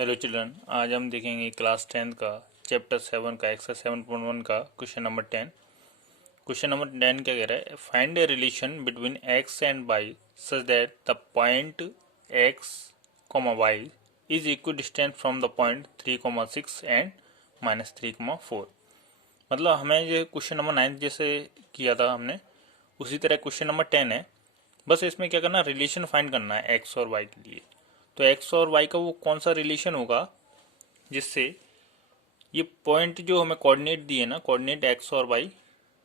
Hello children, आज हम देखेंगे क्लास 10 का चैप्टर 7 का एक्सरसाइज 7.1 का क्वेश्चन नंबर 10। क्वेश्चन नंबर 10 क्या कह रहा है? Find a relation between x and y such that the point x comma y is equidistant from the point 3,6 and -3,4। मतलब हमें ये क्वेश्चन नंबर 9 जैसे किया था हमने, उसी तरह क्वेश्चन नंबर 10 है। बस इसमें क्या करना, रिलेशन फाइंड करना है एक्स और वाई के लिए। तो एक्स और वाई का वो कौन सा रिलेशन होगा जिससे ये पॉइंट जो हमें कोऑर्डिनेट दिए ना, कोऑर्डिनेट एक्स और वाई,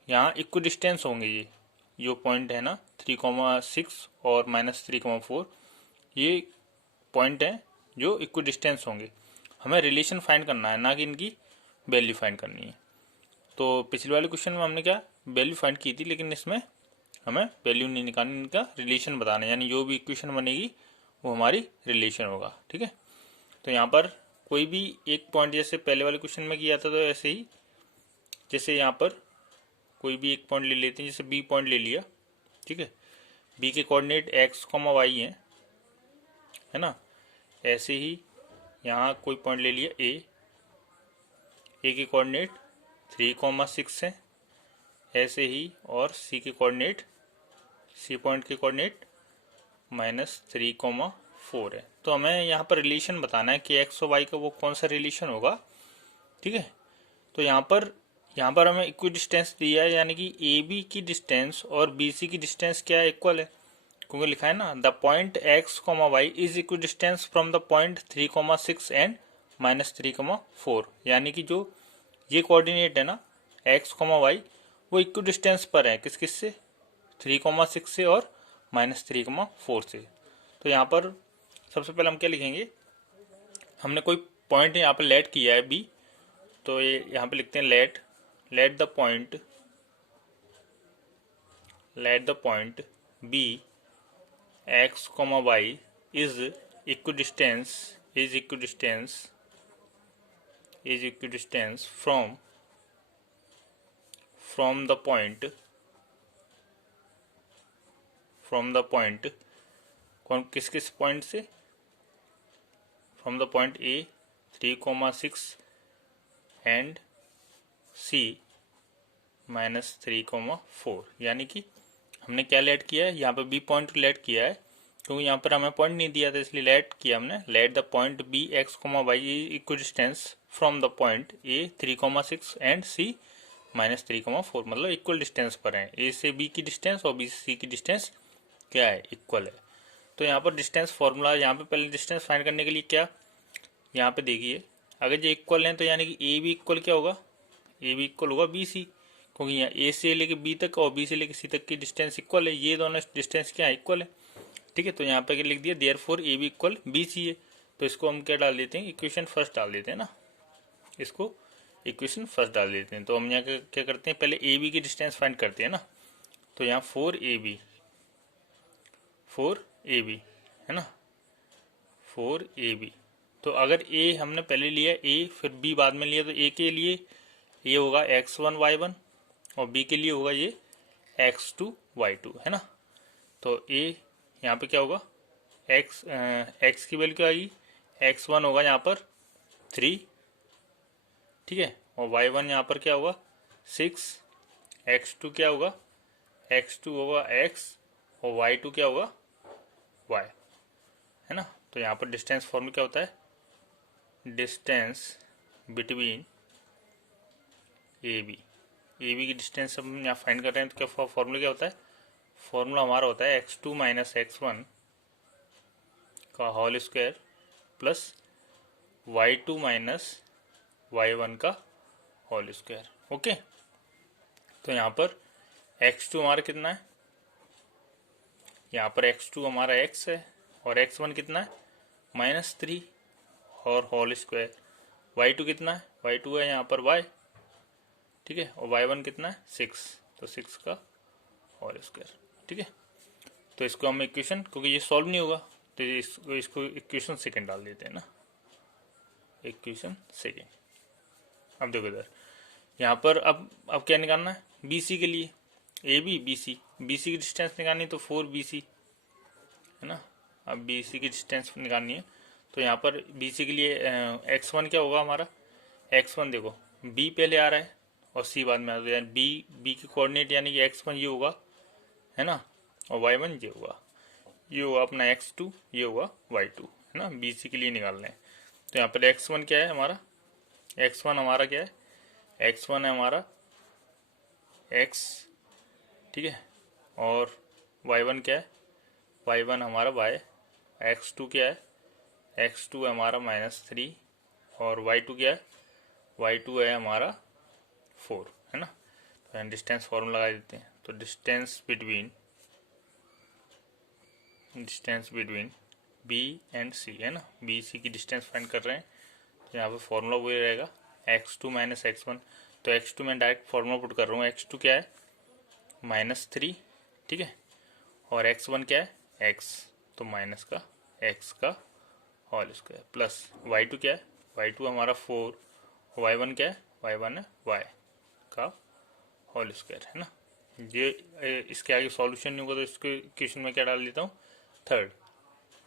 यहाँ इक्व डिस्टेंस होंगे। ये जो पॉइंट है ना 3,6 और -3,4, ये पॉइंट है जो इक्व डिस्टेंस होंगे। हमें रिलेशन फाइंड करना है, ना कि इनकी वैल्यू फाइंड करनी है। तो पिछले वाले क्वेश्चन में हमने क्या वैल्यू फाइंड की थी, लेकिन इसमें हमें वैल्यू नहीं निकालनी, इनका रिलेशन बताना है। यानी जो भी इक्वेशन बनेगी वो हमारी रिलेशन होगा। ठीक है, तो यहाँ पर कोई भी एक पॉइंट, जैसे पहले वाले क्वेश्चन में किया था, तो ऐसे ही जैसे यहाँ पर कोई भी एक पॉइंट ले लेते हैं। जैसे बी पॉइंट ले लिया, ठीक है, बी के कोऑर्डिनेट एक्स कॉमा वाई है ना। ऐसे ही यहाँ कोई पॉइंट ले लिया ए के कोऑर्डिनेट 3,6 है। ऐसे ही और सी के कोऑर्डिनेट, सी पॉइंट के कोऑर्डिनेट -3,4 है। तो हमें यहाँ पर रिलेशन बताना है कि एक्स और वाई का वो कौन सा रिलेशन होगा। ठीक है, तो यहाँ पर हमें इक्वी डिस्टेंस दिया है, यानी कि ए बी की डिस्टेंस और बी सी की डिस्टेंस क्या है, इक्वल है। क्योंकि लिखा है ना, the point x comma y is equi distance from the point 3,6 and -3,4। यानी कि जो ये कोऑर्डिनेट है ना एक्स कॉमा वाई, वो इक्वी डिस्टेंस पर है किस किस से, 3,6 से और -3,4 से। तो यहाँ पर सबसे पहले हम क्या लिखेंगे, हमने कोई पॉइंट यहाँ पर लेट किया है बी, तो ये यहाँ पे लिखते हैं let the point B x comma y is equi distance from the point कौन किस किस पॉइंट से, from the point A 3,6 and C -3,4। यानी कि हमने क्या लेट किया है, यहाँ पे बी पॉइंट लेट किया है, क्योंकि यहाँ पर हमें पॉइंट नहीं दिया था, इसलिए लेट किया हमने। Let the point B x comma y equi distance from the point A 3,6 and C -3,4। मतलब इक्वल डिस्टेंस पर है। ए से बी की डिस्टेंस और बी से सी की डिस्टेंस क्या है, इक्वल है। तो यहाँ पर डिस्टेंस फॉर्मूला, यहाँ पे पहले डिस्टेंस फाइंड करने के लिए क्या, यहाँ पे देखिए, अगर ये इक्वल है तो यानी कि ए बी इक्वल क्या होगा, ए बी इक्वल होगा बी सी, क्योंकि यहाँ ए से लेके बी तक और बी से लेके सी तक की डिस्टेंस इक्वल है। ये दोनों डिस्टेंस क्या है, इक्वल है। ठीक है, तो यहाँ पे लिख दिया therefore a b equal b c है। तो इसको हम क्या डाल देते हैं, इक्वेशन फर्स्ट डाल देते हैं ना, इसको इक्वेशन फर्स्ट डाल देते हैं। तो हम यहाँ क्या करते हैं, पहले ए बी की डिस्टेंस फाइंड करते हैं ना। तो यहाँ 4 ए बी है ना, 4 ए बी। तो अगर ए हमने पहले लिया ए, फिर बी बाद में लिया, तो ए के लिए ये होगा x1 y1 और बी के लिए होगा ये x2 y2 है ना। तो ए यहाँ पे क्या होगा, x की वैल्यू क्या आएगी, x1 होगा यहाँ पर 3, ठीक है, और y1 यहाँ पर क्या होगा 6, x2 क्या होगा, x2 होगा x और y2 क्या होगा y है ना। तो यहाँ पर डिस्टेंस फॉर्मूला क्या होता है, डिस्टेंस बिटवीन ए बी की डिस्टेंस हम यहाँ फाइंड कर रहे हैं। तो क्या फॉर्मूला क्या होता है, फॉर्मूला हमारा होता है x2 - x1 का whole square plus y2 - y1 का होल स्क्वायर। ओके, तो यहाँ पर x2 हमारा कितना है, यहाँ पर x2 हमारा x है और x1 कितना है -3 और होल स्क्वायर। y2 कितना है, y2 है यहाँ पर y, ठीक है, और y1 कितना है 6, तो 6 का होल स्क्वायर। ठीक है, तो इसको हम इक्वेशन, क्योंकि ये सॉल्व नहीं होगा तो इसको इक्वेशन सेकंड डाल देते हैं ना, इक्वेशन सेकंड। अब देखो इधर, यहाँ पर अब क्या निकालना है, बी सी के लिए, ए बी बी सी की डिस्टेंस निकालनी है, तो 4 BC है ना। अब बी सी की डिस्टेंस निकालनी है, तो यहाँ पर बी सी के लिए x1 क्या होगा हमारा, x1 देखो b पहले आ रहा है और c बाद में आ रहा है, b की कोऑर्डिनेट यानी कि x1 ये होगा है ना, और y1 ये होगा, ये होगा अपना x2, ये होगा y2 है ना, बी सी के लिए निकालना है। तो यहाँ पर x1 क्या है हमारा, x1 हमारा क्या है, x1 है हमारा x, ठीक है, और y1 क्या है, y1 हमारा y, x2 क्या है, x2 है हमारा -3 और y2 क्या है, y2 है हमारा 4 है ना। तो हम डिस्टेंस फॉर्मूला लगा देते हैं। तो डिस्टेंस बिटवीन बी एंड सी है ना, बी सी की डिस्टेंस फाइंड कर रहे हैं। तो यहाँ पे फॉर्मूला वही रहेगा x2 - x1। तो x2 में डायरेक्ट फॉर्मूला पुट कर रहा हूँ, x2 क्या है -3, ठीक है, और x1 क्या है x, तो माइनस का x का होल स्क्वायर प्लस y2 क्या है, y2 हमारा 4, y1 क्या है, y1 है y का होल स्क्वायर है ना। ये इसके आगे सॉल्यूशन नहीं होगा तो इसके क्वेश्चन में क्या डाल देता हूँ, थर्ड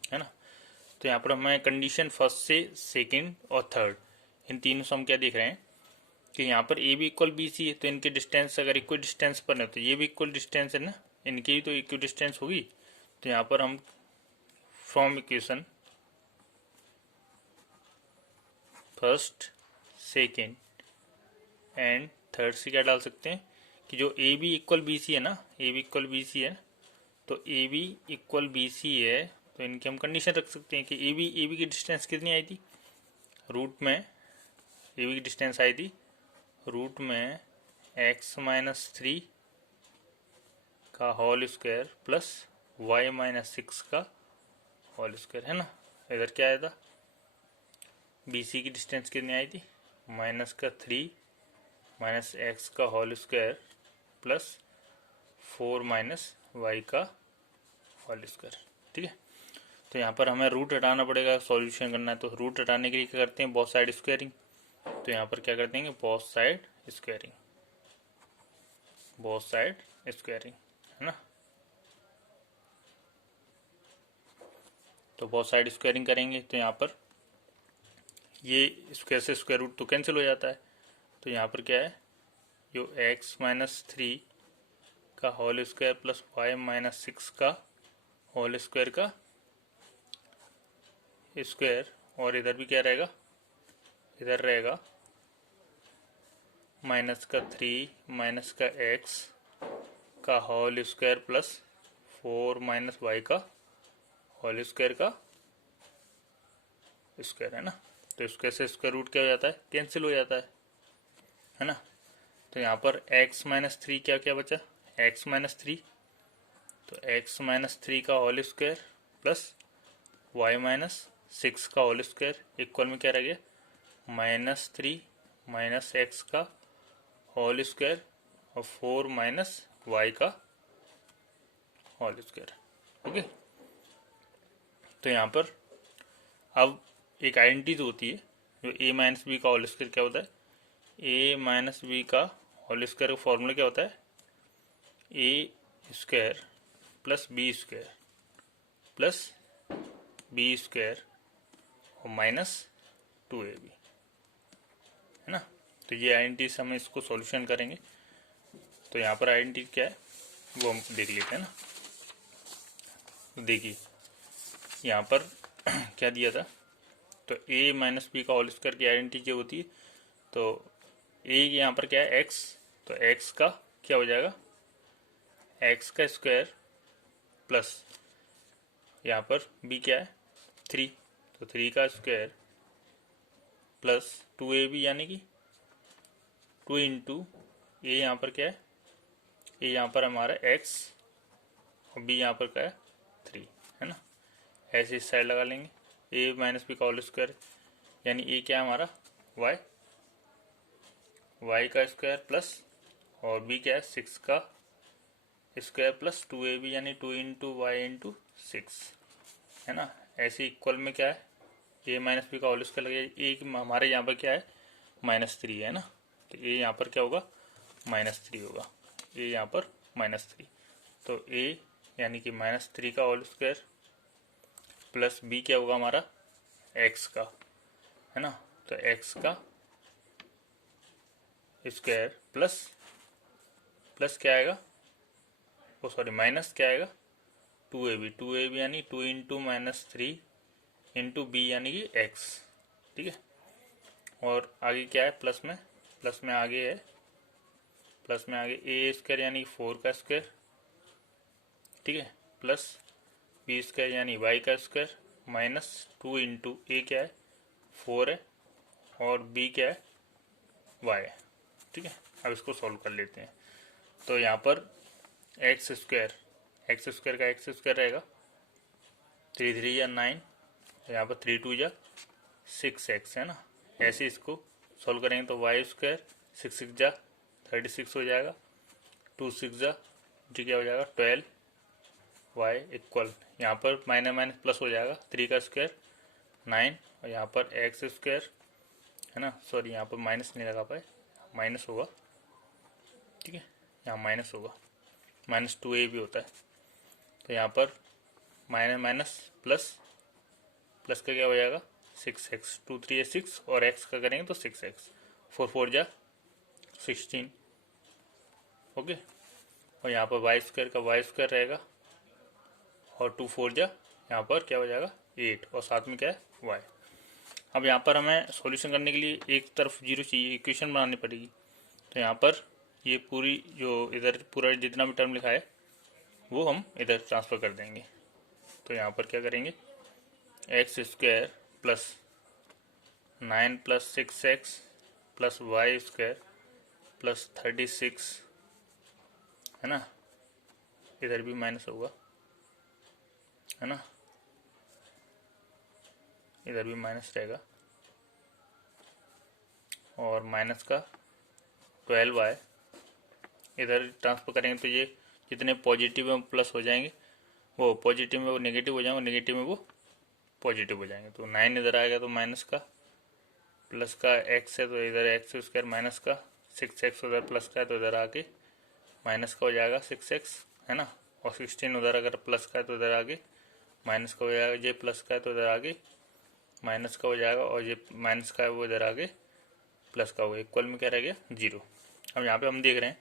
है ना। तो यहाँ पर हमें कंडीशन फर्स्ट से सेकंड और थर्ड इन तीनों से हम क्या देख रहे हैं कि यहाँ पर ए भी इक्वल बी सी है, तो इनके डिस्टेंस अगर इक्वल डिस्टेंस पर है तो ये भी इक्वल डिस्टेंस है ना, इनकी भी तो इक्वल डिस्टेंस होगी। तो यहाँ पर हम from equation first second and third से क्या डाल सकते हैं कि जो a b equal b c है ना, a b equal b c है, तो a b equal b c है, तो इनकी हम कंडीशन रख सकते हैं कि ए बी की डिस्टेंस कितनी आई थी, रूट में ए बी की डिस्टेंस आई थी रूट में x-3 का होल स्क्वायर प्लस y-6 का होल स्क्वायर है ना। इधर क्या आया था, बी सी की डिस्टेंस कितनी आई थी, -3 माइनस एक्स का होल स्क्वायर प्लस 4 y का होल स्क्वायर, ठीक है। तो यहाँ पर हमें रूट हटाना पड़ेगा, सॉल्यूशन करना है। तो रूट हटाने के लिए क्या करते हैं, बोथ साइड स्क्वायरिंग। तो यहाँ पर क्या कर देंगे, both side squaring, both side squaring है ना। तो बोथ साइड स्क्वायरिंग करेंगे तो यहाँ पर ये स्क्वायर से स्क्वायर रूट तो कैंसिल हो जाता है। तो यहाँ पर क्या है, जो x-3 का होल स्क्वायर प्लस y-6 का होल स्क्वायर का स्क्वायर, और इधर भी क्या रहेगा, इधर रहेगा -3 माइनस का x का होल स्क्वायर प्लस 4 y का होल स्क्वायर का स्क्वायर है ना। तो स्क्वायर से स्क्वायर रूट क्या हो जाता है, कैंसिल हो जाता है ना। तो यहाँ पर x-3 क्या क्या बचा, x-3, तो x-3 का होल स्क्वायर प्लस y-6 का होल स्क्वायर इक्वल में क्या रह गया, -3 माइनस एक्स का होल स्क्वायर और 4 y का होल स्क्वायर, ओके। तो यहाँ पर अब एक आइडेंटिटी होती है जो a - b का होल स्क्वायर क्या होता है, a - b का होल स्क्वायर का फॉर्मूला क्या होता है, a square plus b square plus b square और -2ab है ना। तो ये आइडेंटिटी से हम इसको सॉल्यूशन करेंगे। तो यहाँ पर आइडेंटिटी क्या है वो हम देख लेते हैं ना। तो देखिए यहाँ पर क्या दिया था, तो a - b का होल स्क्वायर की आइडेंटिटी जो होती है, तो a यहाँ पर क्या है x, तो x का क्या हो जाएगा, x का स्क्वायर प्लस यहाँ पर b क्या है 3, तो 3 का स्क्वायर प्लस 2ab यानी कि 2 इंटू a यहाँ पर क्या है, a यहाँ पर हमारा x और b यहाँ पर क्या है 3 है ना। ऐसे इस साइड लगा लेंगे, a - b का होल स्क्वायर यानी a क्या है हमारा y का स्क्वायर प्लस और b क्या है 6 का स्क्वायर प्लस 2ab यानी 2 इंटू y इंटू 6 है ना। ऐसे इक्वल में क्या है, a - b का होल स्क्वायर लगेगा, a हमारे यहाँ पर क्या है -3 है ना। तो a यहाँ पर क्या होगा -3 होगा, a यहाँ पर -3, तो a यानी कि -3 का होल स्क्वायर प्लस b क्या होगा हमारा एक्स का, है ना। तो एक्स का स्क्वायर प्लस क्या आएगा, ओ सॉरी माइनस क्या आएगा, 2ab यानी 2 इंटू माइनस 3 इंटू बी यानी कि एक्स, ठीक है। और आगे क्या है, प्लस में आगे है, प्लस में आगे ए स्क्वायर यानी 4 का स्क्वायर, ठीक है, प्लस बी स्क्वायर यानी वाई का स्क्वायर माइनस 2 इंटू ए क्या है 4 है और बी क्या है वाई है, ठीक है। अब इसको सॉल्व कर लेते हैं। तो यहाँ पर एक्स स्क्वायर का एक्स स्क्वायर रहेगा 3 3 या 9, यहाँ पर 3 2 या 6x, है ना। ऐसे इसको सॉल्व करेंगे तो वाई स्क्वायर 6 6 जा 36 हो जाएगा, 2 6 जा जी क्या हो जाएगा 12 वाई इक्वल, यहाँ पर माइनस माइनस प्लस हो जाएगा, 3 का स्क्वायर 9 और यहाँ पर एक्स स्क्वायर, है ना, सॉरी यहाँ पर माइनस नहीं लगा पाए, माइनस होगा, ठीक है, यहाँ माइनस होगा, माइनस 2a भी होता है। तो यहाँ पर माइनस माइनस प्लस का क्या हो जाएगा 6x, 2 3 6 और x का करेंगे तो 6x, 4 4 जा 16, ओके। और यहाँ पर वाई स्क्वायर का वाई स्क्वायर रहेगा और 2 4 जा यहाँ पर क्या हो जाएगा 8 और साथ में क्या है y। अब यहाँ पर हमें सॉल्यूशन करने के लिए एक तरफ जीरो चाहिए, इक्वेशन बनानी पड़ेगी। तो यहाँ पर ये पूरी जो इधर पूरा जितना भी टर्म लिखा है वो हम इधर ट्रांसफ़र कर देंगे। तो यहाँ पर क्या करेंगे, x square plus 9 plus 6x plus y square plus 36, है ना, इधर भी माइनस होगा, है ना, इधर भी माइनस रहेगा और माइनस का 12y इधर ट्रांसफर करेंगे तो ये जितने पॉजिटिव में प्लस हो जाएंगे वो पॉजिटिव में वो नेगेटिव हो जाएंगे, नेगेटिव में वो पॉजिटिव हो जाएंगे। तो 9 इधर आएगा तो माइनस का, प्लस का x है तो इधर एक्स स्क्वायर माइनस का 6x उधर प्लस का है तो इधर आके माइनस का हो जाएगा 6x, है ना। और 16 उधर अगर प्लस का है तो इधर आगे माइनस का हो जाएगा, ये प्लस का है तो इधर आगे माइनस का हो जाएगा और ये माइनस का है वो इधर आगे प्लस का होगा, इक्वल में क्या रह गया 0। अब यहाँ पे हम देख रहे हैं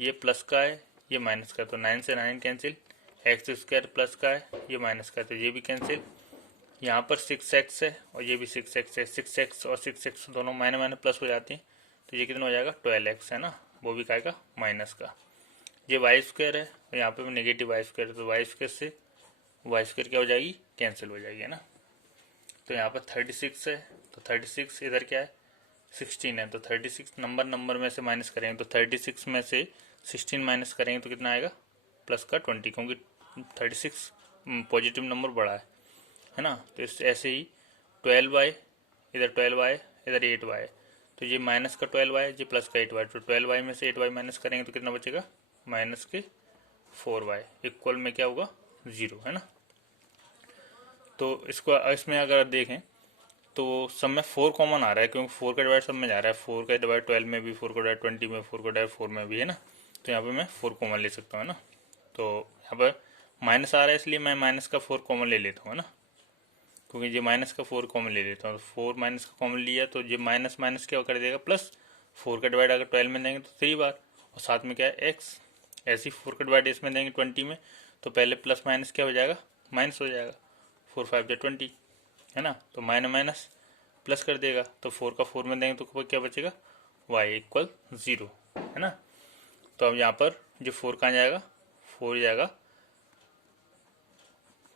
ये प्लस का है ये माइनस का, तो 9 से 9 कैंसिल, एक्स स्क्वायर प्लस का है ये माइनस का है तो ये भी कैंसिल, यहाँ पर 6x है और ये भी 6x है, 6x और 6x दोनों माइनस माइनस प्लस हो जाते हैं तो ये कितना हो जाएगा 12x, है ना, वो भी का माइनस का। ये वाई स्क्वायर है और यहाँ पे भी नेगेटिव वाई स्क्वायर है तो वाई स्क्वायर से वाई स्क्वायर क्या हो जाएगी कैंसिल हो जाएगी, है ना। तो यहाँ पर 36 है तो 36 इधर क्या है 16 है तो 36 नंबर में से माइनस करेंगे तो 36 में से 16 माइनस करेंगे तो कितना आएगा प्लस का 20, क्योंकि 36 पॉजिटिव नंबर बड़ा है ना। तो इस ऐसे ही 12y इधर 12y इधर 8y, तो ये माइनस का 12y ये प्लस का 8y, तो 12y में से 8y माइनस करेंगे तो कितना बचेगा माइनस के 4y, इक्वल में क्या होगा 0, है ना। तो इसको इसमें अगर देखें तो सब में 4 कॉमन आ रहा है क्योंकि 4 का डिवाइड सब में जा रहा है, 4 का डिवाइड 12 में भी, 4 का डिवाइड 20 में, 4 का डिवाइड 4 में भी, है ना। तो यहाँ पे मैं 4 कॉमन ले सकता हूँ, है ना। तो यहाँ पर माइनस आ रहा है इसलिए मैं माइनस का 4 कॉमन ले लेता हूँ, है ना, क्योंकि ये माइनस का 4 कॉमन ले लेता हूँ। तो 4 माइनस का कॉमन लिया तो ये माइनस माइनस क्या कर देगा प्लस, 4 का डिवाइड अगर 12 में देंगे तो 3 बार और साथ में क्या है एक्स, ऐसे ही 4 का डिवाइड इसमें देंगे 20 में तो पहले प्लस माइनस क्या हो जाएगा माइनस हो जाएगा, 4 5 या 20, है ना। तो माइनस माइनस प्लस कर देगा तो 4 का 4 में देंगे तो क्या बचेगा y इक्वल 0, है ना। तो अब यहाँ पर जो 4 कहाँ जाएगा 4 जाएगा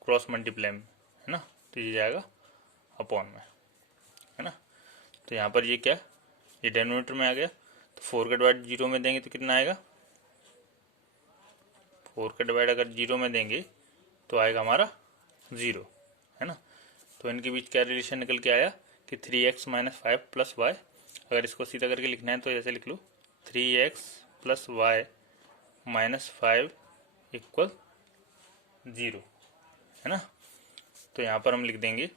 क्रॉस मल्टीप्लाई में, है ना, तो ये जाएगा अपॉन में, है ना। तो यहाँ पर ये क्या ये डिनोमिनेटर में आ गया तो 4 का डिवाइड 0 में देंगे तो कितना आएगा, 4 का डिवाइड अगर 0 में देंगे तो आएगा हमारा 0, है ना। तो इनके बीच क्या रिलेशन निकल के आया कि 3x माइनस 5 प्लस वाई, अगर इसको सीधा करके लिखना है तो ऐसे लिख लो 3x plus y minus 5 equal 0, है ना। तो यहाँ पर हम लिख देंगे,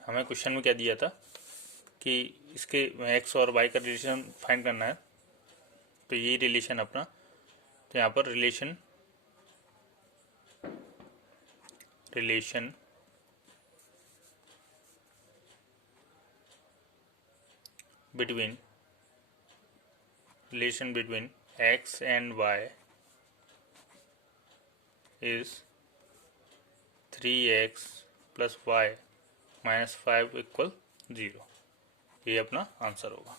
हमें क्वेश्चन में क्या दिया था कि इसके x और y का रिलेशन फाइंड करना है, तो यही रिलेशन अपना, तो यहाँ पर relation relation between x and y is 3x plus y minus 5 equal 0। ये अपना आंसर होगा।